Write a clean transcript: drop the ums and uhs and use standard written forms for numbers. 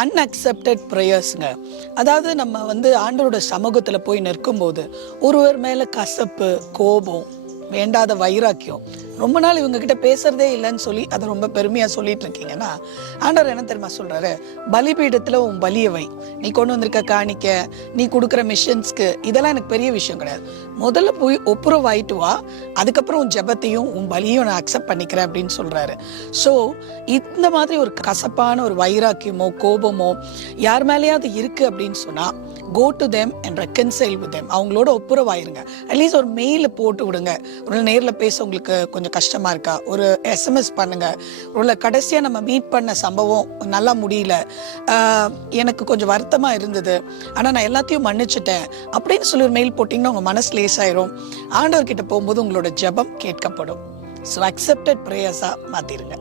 அன்அக்செப்டட் ப்ரேயர்ஸுங்க. அதாவது நம்ம ஆண்டவரோட சமூகத்தில் போய் நிற்கும்போது ஒருவர் மேலே கசப்பு, கோபம், வேண்டாத வைராக்கியம், ரொம்ப நாள் இவங்க கிட்ட பேசுறதே இல்லைன்னு சொல்லி அதை ரொம்ப பெருமையாக சொல்லிட்டு இருக்கீங்கன்னா, ஆண்டவர் என்ன தெரியுமா சொல்றாரு? பலிபீடத்தில் உன் பலியை வை, நீ கொண்டு வந்திருக்க காணிக்க, நீ கொடுக்குற மிஷன்ஸ்க்கு, இதெல்லாம் எனக்கு பெரிய விஷயம் கிடையாது. முதல்ல போய் ஒப்புரவாயிட்டு வா, அதுக்கப்புறம் உன் ஜெபத்தையும் உன் பலியும் நான் அக்செப்ட் பண்ணிக்கிறேன் அப்படின்னு சொல்றாரு. ஸோ இந்த மாதிரி ஒரு கசப்பான ஒரு வைராக்கியமோ கோபமோ யார் மேலேயாவது இருக்கு அப்படின்னு சொன்னா, go to them and reconcile with them. அவங்களோட ஒப்புரவாயிருங்க. அட்லீஸ்ட் ஒரு மெயில் போட்டு விடுங்க. ஒரு நேரில் பேச உங்களுக்கு கொஞ்சம் கஷ்டமா இருக்கா, ஒரு எஸ்எம்எஸ் பண்ணுங்க. ஒரு கடைசியா நம்ம மீட் பண்ண சம்பவம் நல்லா முடியல, எனக்கு கொஞ்சம் வருத்தமா இருந்தது, ஆனா நான் எல்லாத்தையும் மன்னிச்சுட்டேன் அப்படின்னு சொல்லி ஒரு மெயில் போட்டிங்கன்னா உங்க மனசு லேசாயிரும். ஆண்டவர்கிட்ட போகும்போது உங்களோட ஜெபம் கேட்கப்படும். ஸோ அக்செப்டட் ப்ரேயர்ஸா மாத்திருங்க.